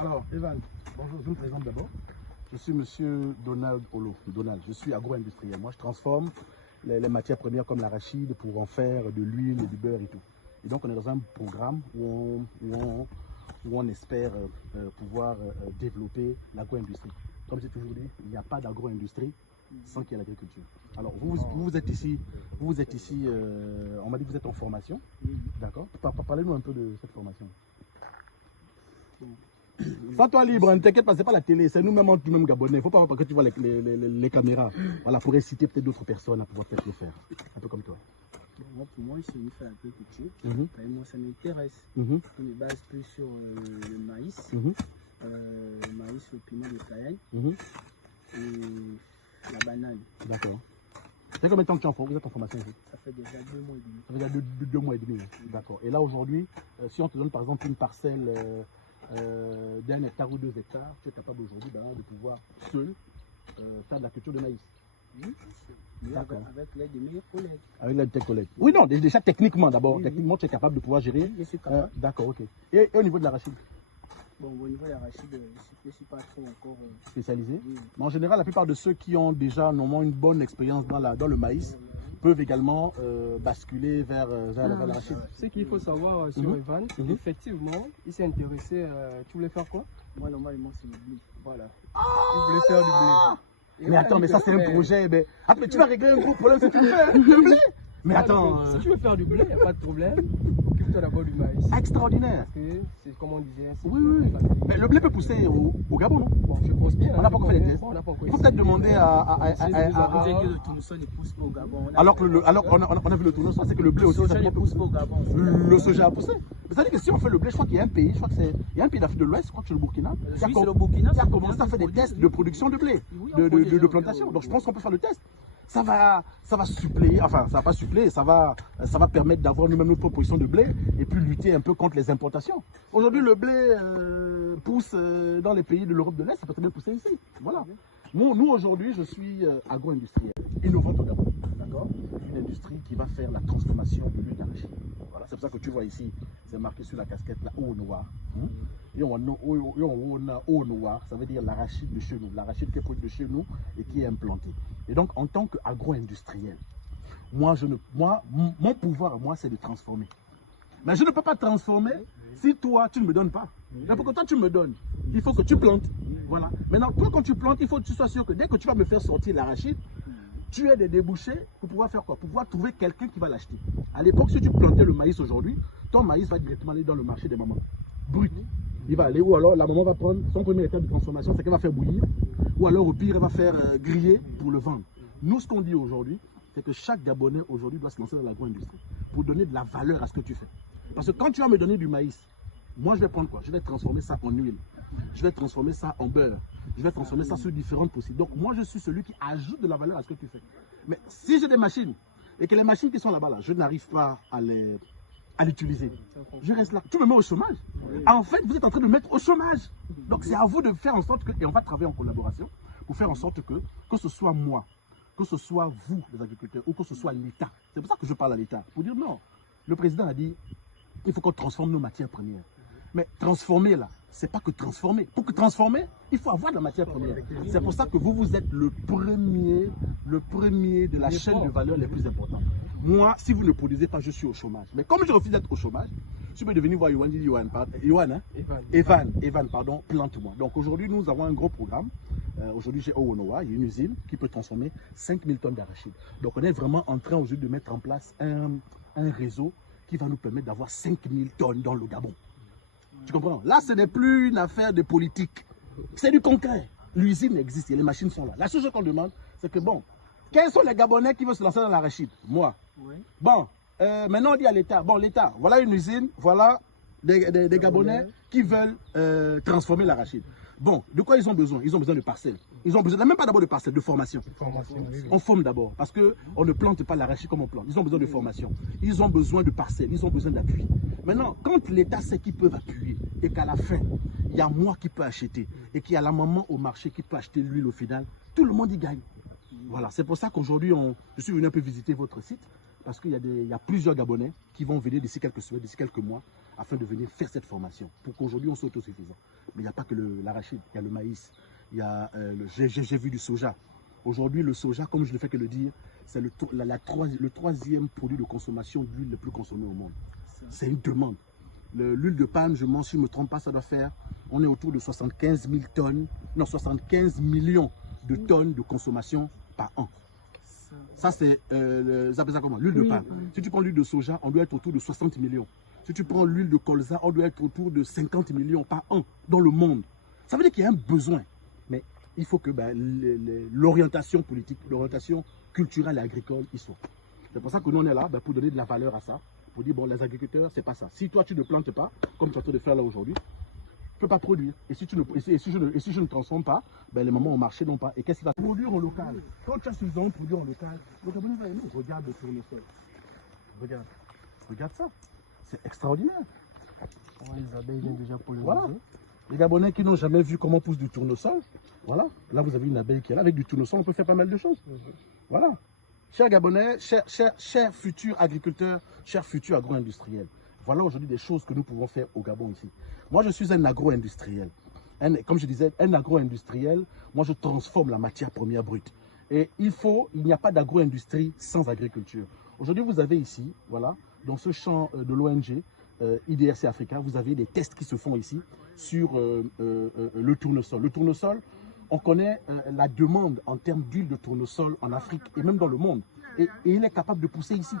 Alors, Evan, bonjour, je me présente d'abord. Je suis monsieur Donald Olo. Donald, je suis agro-industriel. Moi, je transforme les matières premières comme l'arachide pour en faire de l'huile et du beurre et tout. Et donc, on est dans un programme où on espère pouvoir développer l'agro-industrie. Comme j'ai toujours dit, il n'y a pas d'agro-industrie sans qu'il y ait l'agriculture. Alors, vous êtes ici, on m'a dit que vous êtes en formation. D'accord. Parlez-nous un peu de cette formation. Sens-toi libre, ne t'inquiète pas, c'est pas la télé, c'est nous-mêmes nous-mêmes gabonais. Il ne faut pas que tu vois les caméras. Voilà, pour inciter peut-être d'autres personnes à pouvoir peut-être le faire. Un peu comme toi. Moi, pour moi, c'est une faire l'agriculture. Moi, ça m'intéresse. Je me base plus sur le maïs, le maïs, le piment de Cayenne et la banane. D'accord. Ça fait combien de temps que vous êtes en formation ici? Ça fait déjà 2 mois et demi. Ça fait déjà deux mois et demi. D'accord. Et là, aujourd'hui, si on te donne par exemple une parcelle d'1 hectare ou 2 hectares, tu es capable aujourd'hui de pouvoir seul faire de la culture de maïs. Oui, avec l'aide de mes collègues. Avec l'aide de tes collègues. Oui, non, déjà techniquement d'abord. Techniquement, tu es capable de pouvoir gérer. Je suis capable. D'accord, ok. Et au niveau de l'arachide? Bon, au niveau de l'arachide, je ne suis pas trop encore spécialisé. Oui. Mais en général, la plupart de ceux qui ont déjà normalement une bonne expérience dans le maïs peuvent également basculer vers l'arachide. Ce qu'il faut savoir sur Evan, c'est qu'effectivement, il s'est intéressé. Tu voulais faire quoi? Moi, normalement, c'est le blé. Voilà. Il voulait faire du blé. Mais attends, mais ça c'est un projet. Mais... Attends, mais tu vas régler un gros problème si tu veux faire du blé. Mais attends. Si tu veux faire du blé, il n'y a pas de problème. Occupe-toi d'abord du maïs. Extraordinaire. C'est comme on disait. Oui. Mais le blé peut pousser au Gabon, non? Bon, je pense bien. On n'a pas encore fait les tests. Il faut peut-être demander à. Vous avez dit que le tournesol ne pousse pas au Gabon. Alors on a vu le tournesol, c'est que le blé aussi. Le soja ne pousse pas au Gabon. Le soja a poussé. Mais ça veut dire que si on fait le blé, je crois qu'il y a un pays, d'Afrique de l'Ouest, je crois que c'est le Burkina, qui a commencé à faire des tests de production de blé, de plantation. Donc je pense qu'on peut faire le test. Ça va suppléer, enfin ça va pas suppléer, ça va permettre d'avoir nous-mêmes notre proposition de blé et puis lutter un peu contre les importations. Aujourd'hui le blé pousse dans les pays de l'Europe de l'Est, ça peut très bien pousser ici. Voilà. Nous aujourd'hui je suis agro-industriel, innovante au Gabon, d'accord? Une industrie qui va faire la transformation de l'huile d'arachide. Voilà, c'est pour ça que tu vois ici, c'est marqué sur la casquette là, eau noire. Eau noire, ça veut dire l'arachide de chez nous, l'arachide qui est produit de chez nous et qui est implanté. Et donc, en tant qu'agro-industriel, mon pouvoir à moi, c'est de transformer. Mais je ne peux pas transformer si toi, tu ne me donnes pas. Mais pour que toi, tu me donnes, il faut que tu plantes. Voilà. Maintenant, toi, quand tu plantes, il faut que tu sois sûr que dès que tu vas me faire sortir l'arachide, tu as des débouchés pour pouvoir faire quoi? Pour pouvoir trouver quelqu'un qui va l'acheter. À l'époque, si tu plantais le maïs aujourd'hui, ton maïs va directement aller dans le marché des mamans. Brut. Il va aller, ou alors la maman va prendre son premier étape de transformation, c'est qu'elle va faire bouillir, ou alors au pire, elle va faire griller pour le vendre. Nous, ce qu'on dit aujourd'hui, c'est que chaque Gabonais aujourd'hui doit se lancer dans l'agro-industrie pour donner de la valeur à ce que tu fais. Parce que quand tu vas me donner du maïs, moi je vais prendre quoi? Je vais transformer ça en huile, je vais transformer ça en beurre, je vais transformer ça sur différentes possibles. Donc moi je suis celui qui ajoute de la valeur à ce que tu fais. Mais si j'ai des machines, et que les machines qui sont là-bas, je n'arrive pas à l'utiliser, je reste là. Tu me mets au chômage. En fait, vous êtes en train de me mettre au chômage. Donc c'est à vous de faire en sorte que, et on va travailler en collaboration, pour faire en sorte que ce soit moi, que ce soit vous, les agriculteurs, ou que ce soit l'État. C'est pour ça que je parle à l'État. Pour dire non. Le président a dit, il faut qu'on transforme nos matières premières. Mais transformer là, c'est pas que transformer. Pour que transformer, il faut avoir de la matière première. C'est pour ça que vous êtes le premier de la chaîne de valeur les plus importantes. Moi, si vous ne produisez pas, je suis au chômage. Mais comme je refuse d'être au chômage, je peux devenir voir Evan, pardon, plante-moi. Donc aujourd'hui, nous avons un gros programme. Aujourd'hui, j'ai Owonoa, il y a une usine qui peut transformer 5000 tonnes d'arachide. Donc on est vraiment en train aujourd'hui de mettre en place un réseau qui va nous permettre d'avoir 5000 tonnes dans le Gabon. Tu comprends? Là, ce n'est plus une affaire de politique. C'est du concret. L'usine existe et les machines sont là. La seule chose qu'on demande, c'est que bon, quels sont les Gabonais qui veulent se lancer dans l'arachide? Moi. Oui. Bon, maintenant on dit à l'État, bon l'État, voilà une usine, voilà des Gabonais qui veulent transformer l'arachide. Bon, de quoi ils ont besoin? Ils ont besoin de parcelles. Ils ont besoin, même pas d'abord de parcelles, de formation. On forme d'abord, parce qu'on ne plante pas l'arachide comme on plante. Ils ont besoin de formation. Ils ont besoin de parcelles, ils ont besoin d'appui. Maintenant, quand l'État sait qu'ils peuvent appuyer et qu'à la fin, il y a moi qui peux acheter et qu'il y a la maman au marché qui peut acheter l'huile au final, tout le monde y gagne. Voilà, c'est pour ça qu'aujourd'hui, je suis venu un peu visiter votre site parce qu'il y a plusieurs Gabonais qui vont venir d'ici quelques semaines, d'ici quelques mois, afin de venir faire cette formation, pour qu'aujourd'hui on soit autosuffisant. Mais il n'y a pas que l'arachide, il y a le maïs, il y a, j'ai vu du soja. Aujourd'hui, le soja, comme je ne fais que le dire, c'est le troisième produit de consommation d'huile le plus consommé au monde. C'est une demande. L'huile de palme, si je ne me trompe pas, ça doit faire, on est autour de 75 000 tonnes, non, 75 millions de tonnes de consommation par an. Ça, c'est, ça comment? L'huile de palme. Si tu prends l'huile de soja, on doit être autour de 60 millions. Si tu prends l'huile de colza, on doit être autour de 50 millions par an dans le monde. Ça veut dire qu'il y a un besoin. Mais il faut que l'orientation politique, l'orientation culturelle et agricole y soit. C'est pour ça que nous, on est là pour donner de la valeur à ça. Pour dire, bon, les agriculteurs, c'est pas ça. Si toi, tu ne plantes pas, comme tu es en train de faire là aujourd'hui, tu ne peux pas produire. Et si, je ne transforme pas, les mamans au marché n'ont pas. Et qu'est-ce qu'il va produire en local? Quand tu as suffisamment produit en local, le Gabonais va aimer. Regarde le tournesol. Regarde ça. C'est extraordinaire. Les abeilles viennent déjà polliniser. Voilà. Les Gabonais qui n'ont jamais vu comment pousse du tournesol, voilà. Là, vous avez une abeille qui est là. Avec du tournesol, on peut faire pas mal de choses. Voilà. Chers Gabonais, chers futurs agriculteurs, chers futurs agro-industriels, voilà aujourd'hui des choses que nous pouvons faire au Gabon ici. Moi, je suis un agro-industriel. Comme je disais, un agro-industriel, moi, je transforme la matière première brute. Et il n'y a pas d'agro-industrie sans agriculture. Aujourd'hui, vous avez ici, voilà, dans ce champ de l'ONG, IDRC Africa, vous avez des tests qui se font ici sur le tournesol. Le tournesol, on connaît la demande en termes d'huile de tournesol en Afrique et même dans le monde. Et il est capable de pousser ici.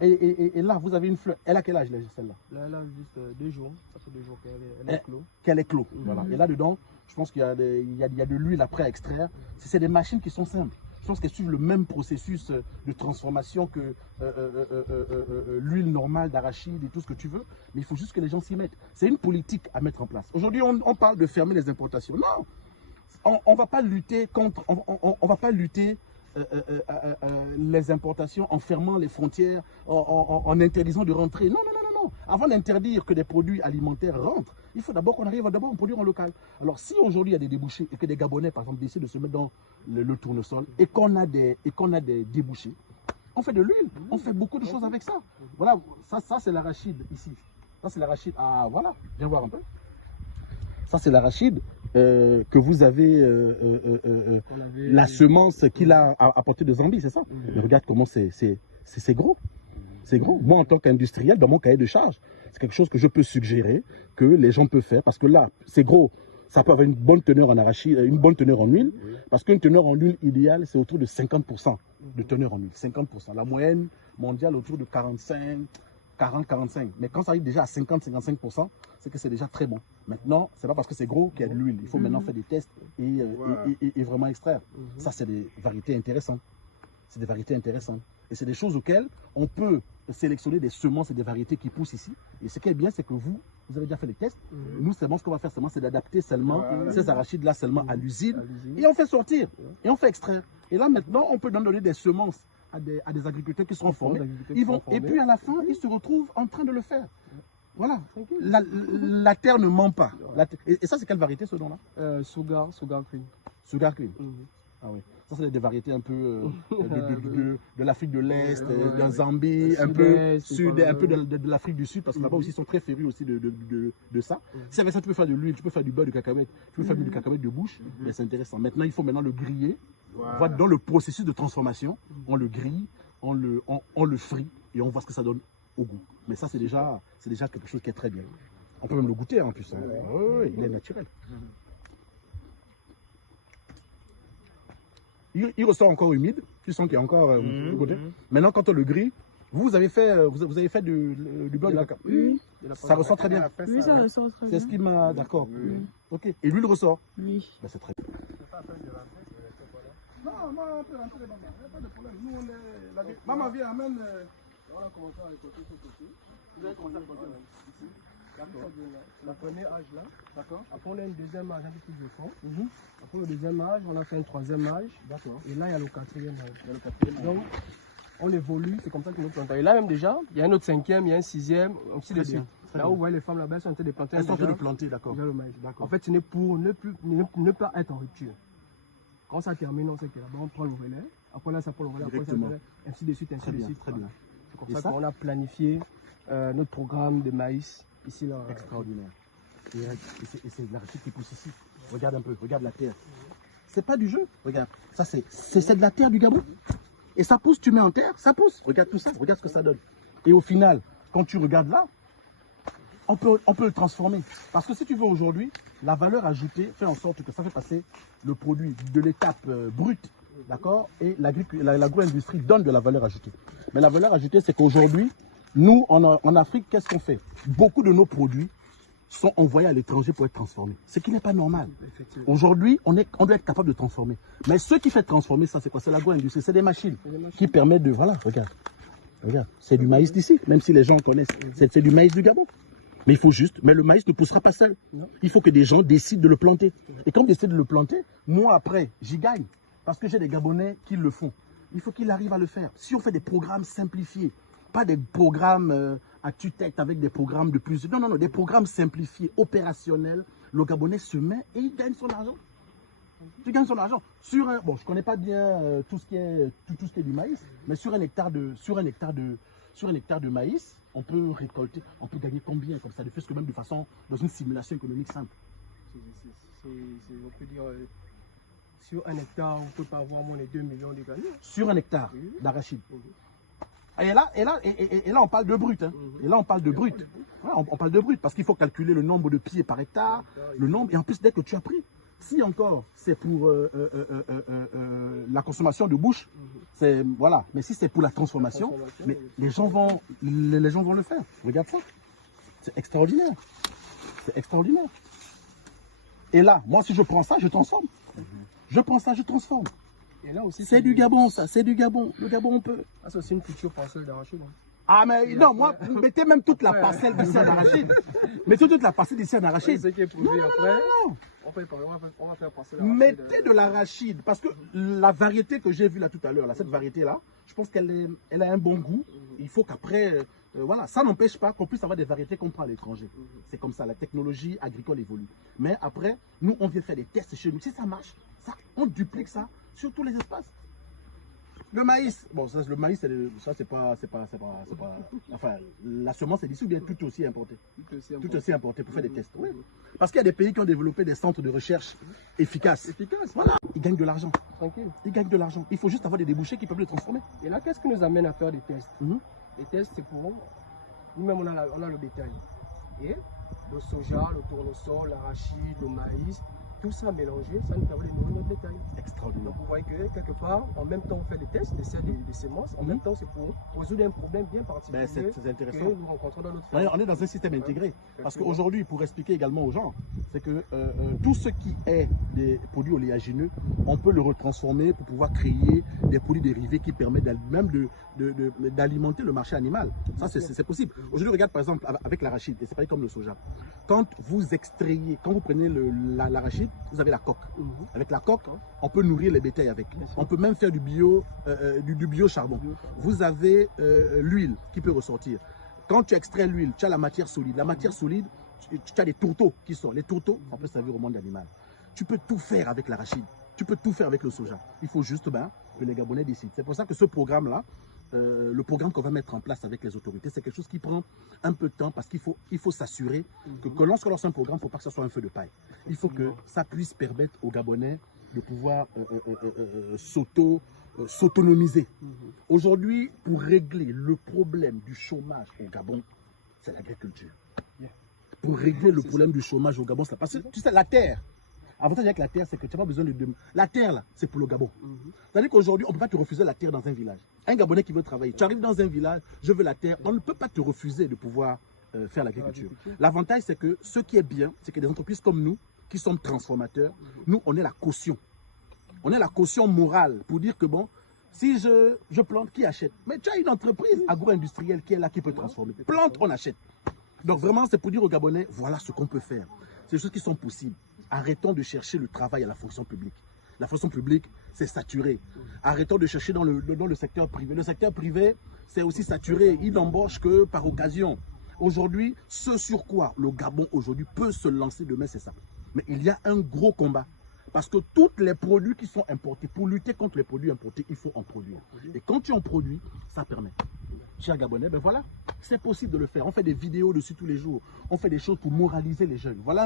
Et là, vous avez une fleur. Elle a quel âge, celle-là? Là, elle a juste 2 jours. Ça fait 2 jours qu'elle est clos. Qu'elle est clos. Voilà. Et là-dedans, je pense qu'il y a de l'huile après à extraire. C'est des machines qui sont simples. Je pense qu'elles suivent le même processus de transformation que l'huile normale d'arachide et tout ce que tu veux. Mais il faut juste que les gens s'y mettent. C'est une politique à mettre en place. Aujourd'hui, on parle de fermer les importations. Non! On ne va pas lutter contre, on va pas lutter les importations en fermant les frontières, en interdisant de rentrer. Non, non, non, non, non. Avant d'interdire que des produits alimentaires rentrent, il faut d'abord qu'on arrive à produire en local. Alors si aujourd'hui il y a des débouchés et que des Gabonais par exemple décident de se mettre dans le tournesol et qu'on a des débouchés, on fait de l'huile, on fait beaucoup de choses avec ça. Voilà, ça c'est l'arachide ici. Ça c'est l'arachide. Ah voilà, viens voir un peu. Ça c'est l'arachide. Que vous avez la semence qu'il a apportée de Zambie, c'est ça? Mais regarde comment c'est gros. C'est gros. Moi, en tant qu'industriel, dans mon cahier de charge, c'est quelque chose que je peux suggérer, que les gens peuvent faire, parce que là, c'est gros. Ça peut avoir une bonne teneur en arachide, une bonne teneur en huile, parce qu'une teneur en huile idéale, c'est autour de 50% de teneur en huile. 50%. La moyenne mondiale, autour de 40-45. Mais quand ça arrive déjà à 50-55%, c'est que c'est déjà très bon. Maintenant, c'est pas parce que c'est gros qu'il y a de l'huile. Il faut maintenant faire des tests et vraiment extraire. Ça, c'est des variétés intéressantes. C'est des variétés intéressantes. Et c'est des choses auxquelles on peut sélectionner des semences et des variétés qui poussent ici. Et ce qui est bien, c'est que vous avez déjà fait les tests. Nous, seulement, ce qu'on va faire seulement, c'est d'adapter seulement ces arachides-là seulement à l'usine. Et on fait sortir. Et on fait extraire. Et là, maintenant, on peut donner des semences à des agriculteurs qui seront formés. Et puis à la fin, ils se retrouvent en train de le faire. Voilà. La terre ne ment pas. Et ça, c'est quelle variété ce nom-là? Sugar Cream. Sugar Cream. Ah oui. Ça, c'est des variétés un peu de l'Afrique de l'Est, de Zambie, un peu de l'Afrique du Sud, parce que là-bas aussi, ils sont très férus aussi de ça. Si avec ça, tu peux faire de l'huile, tu peux faire du beurre de cacahuète, tu peux faire du cacahuète de bouche, mais c'est intéressant. Maintenant, il faut le griller. Voilà. Dans le processus de transformation, on le grille, on le frit et on voit ce que ça donne au goût. Mais ça, c'est déjà quelque chose qui est très bien. On peut même le goûter en plus. Hein. Oui, il est naturel. Il ressort encore humide. Tu sens qu'il y a encore côté. Maintenant, quand on le grille, vous avez fait du beurre de cacao. Oui. Ça ressort très bien. Oui, ça ressort très bien. C'est ce qui m'a... D'accord. Ok. Et l'huile ressort. Oui. Ben, c'est très bien. Non, on peut rentrer, maman. Il n'y a pas de problème. Nous, on est... Maman, viens, amène... On va commencer à récolter ce côté. Vous allez commencer à récolter ici. D'accord. Le premier âge là. D'accord. Après, on a une deuxième âge un peu plus de fond. Mhm. Après le deuxième âge, on a fait un troisième âge. D'accord. Et là, il y a le quatrième âge. Donc, on évolue, c'est comme ça que nous plantons. Et là même déjà, il y a un autre cinquième, il y a un sixième, ainsi de suite. Là où vous voyez les femmes là-bas, elles sont en train de planter. Elles sont en train de planter, d'accord. Le maïs. En fait, ce n'est pour ne pas être en rupture. Quand ça termine, on sait que là-bas, on prend le relais. Après là, ça prend le relais. Après, ça relais, ainsi de suite, ainsi de suite. Très bien. C'est comme ça qu'on a planifié notre programme de maïs Ici, là. Extraordinaire. Et c'est de l'arachide qui pousse ici. Regarde un peu, regarde la terre. C'est pas du jeu, regarde. Ça, c'est de la terre du Gabon. Et ça pousse, tu mets en terre, ça pousse. Regarde tout ça, regarde ce que ça donne. Et au final, quand tu regardes là, on peut le transformer. Parce que si tu veux aujourd'hui, la valeur ajoutée fait en sorte que ça fait passer le produit de l'étape brute, d'accord, et l'agro-industrie donne de la valeur ajoutée. Mais la valeur ajoutée, c'est qu'aujourd'hui, nous, en Afrique, qu'est-ce qu'on fait? Beaucoup de nos produits sont envoyés à l'étranger pour être transformés. Ce qui n'est pas normal. Aujourd'hui, on doit être capable de transformer. Mais ce qui fait transformer, ça, c'est quoi? C'est l'agro-industrie, c'est des machines qui permettent de... Voilà, regarde. Regarde, c'est du maïs d'ici, même si les gens connaissent. C'est du maïs du Gabon. Mais il faut juste... Mais le maïs ne poussera pas seul. Il faut que des gens décident de le planter. Et quand ils décident de le planter, moi, après, j'y gagne. Parce que j'ai des Gabonais qui le font. Il faut qu'ils arrivent à le faire. Si on fait des programmes simplifiés, pas des programmes à tue-tête avec des programmes de plus... Non, non, non, des programmes simplifiés, opérationnels. Le Gabonais se met et il gagne son argent. Tu gagnes son argent. Sur un... Bon, je ne connais pas bien tout ce qui est du maïs, mais sur un hectare de maïs, on peut récolter, on peut gagner combien comme ça, de fait que même de façon, dans une simulation économique simple. On peut dire, sur un hectare, on ne peut pas avoir moins de 2 millions de gagnants. Sur un hectare d'arachide. Et là, on parle de brut. Hein. Et là, on parle de brut. Ouais, on parle de brut parce qu'il faut calculer le nombre de pieds par hectare, le nombre, et en plus, dès que tu as pris, si encore c'est pour la consommation de bouche, c'est voilà. Mais si c'est pour la transformation, mais les gens vont le faire. Regarde ça, c'est extraordinaire, c'est extraordinaire. Et là, moi, si je prends ça, je transforme. Je prends ça, je transforme. Et là aussi, c'est du Gabon, ça, c'est du Gabon. Le Gabon, on peut. Ah, c'est aussi une future parcelle d'arachide. Hein. Ah, mais non, moi, mettez même toute la parcelle d'ici à d'arachide. Mettez toute la parcelle d'ici à d'arachide. Non, après, non. On va faire passer mettez de l'arachide. Parce que la variété que j'ai vue là tout à l'heure, cette variété-là, je pense qu'elle a un bon goût. Il faut qu'après, voilà, ça n'empêche pas qu'on puisse avoir des variétés qu'on prend à l'étranger. C'est comme ça, la technologie agricole évolue. Mais après, nous, on vient faire des tests chez nous. Si ça marche, ça, on duplique ça sur tous les espaces. Le maïs, bon, ça, le maïs, ça, c'est pas, enfin, la semence est d'ici ou bien tout aussi importé. Tout aussi importé pour faire des tests. Oui. Parce qu'il y a des pays qui ont développé des centres de recherche efficaces. Voilà. Ils gagnent de l'argent. Tranquille. Ils gagnent de l'argent. Il faut juste avoir des débouchés qui peuvent le transformer. Et là, qu'est-ce qui nous amène à faire des tests? Les tests, c'est pour nous-mêmes, on a le bétail. Et le soja, le tournesol, l'arachide, le maïs, tout ça mélangé, ça nous permet de nourrir notre bétail. Extraordinaire. Donc vous voyez que quelque part, en même temps on fait des tests, des semences, en même temps c'est pour résoudre un problème bien particulier c'est intéressant. que nous rencontrons dans notre famille. On est dans un système intégré. Parce qu'aujourd'hui, pour expliquer également aux gens, c'est que tout ce qui est des produits oléagineux, on peut le retransformer pour pouvoir créer des produits dérivés qui permettent même d'alimenter le marché animal. Ça, c'est possible. Aujourd'hui, regarde par exemple avec l'arachide, et c'est pareil comme le soja. Quand vous extrayez, quand vous prenez l'arachide, vous avez la coque. Avec la coque, on peut nourrir les bétails avec. On peut même faire du bio-charbon. Vous avez l'huile qui peut ressortir. Quand tu extrais l'huile, tu as la matière solide. La matière solide, tu as des tourteaux qui sortent. Les tourteaux, on peut servir au monde animal. Tu peux tout faire avec l'arachide. Tu peux tout faire avec le soja. Il faut juste que les Gabonais décident. C'est pour ça que ce programme-là, le programme qu'on va mettre en place avec les autorités, c'est quelque chose qui prend un peu de temps parce qu'il faut s'assurer que lorsqu'on lance un programme, il ne faut pas que ce soit un feu de paille. Il faut que ça puisse permettre aux Gabonais de pouvoir s'autonomiser. Aujourd'hui, pour régler le problème du chômage au Gabon, c'est l'agriculture. Pour régler le problème du chômage au Gabon, c'est parce que tu sais, la terre. L'avantage avec la terre, c'est que tu n'as pas besoin de... La terre, là, c'est pour le Gabon. C'est-à-dire qu'aujourd'hui, on ne peut pas te refuser la terre dans un village. Un Gabonais qui veut travailler, tu arrives dans un village, je veux la terre, on ne peut pas te refuser de pouvoir faire l'agriculture. L'avantage, c'est que ce qui est bien, c'est que des entreprises comme nous, qui sommes transformateurs, nous, on est la caution. On est la caution morale pour dire que, bon, si je plante, qui achète? Mais tu as une entreprise agro-industrielle qui est là, qui peut transformer. Plante, on achète. Donc vraiment, c'est pour dire aux Gabonais, voilà ce qu'on peut faire. C'est des choses qui sont possibles. Arrêtons de chercher le travail à la fonction publique. La fonction publique, c'est saturé. Arrêtons de chercher dans le secteur privé. Le secteur privé, c'est aussi saturé. Il n'embauche que par occasion. Aujourd'hui, ce sur quoi le Gabon aujourd'hui peut se lancer demain, c'est ça. Mais il y a un gros combat. Parce que tous les produits qui sont importés, pour lutter contre les produits importés, il faut en produire. Et quand tu en produis, ça permet. chers Gabonais, ben voilà, c'est possible de le faire. On fait des vidéos dessus tous les jours. On fait des choses pour moraliser les jeunes. Voilà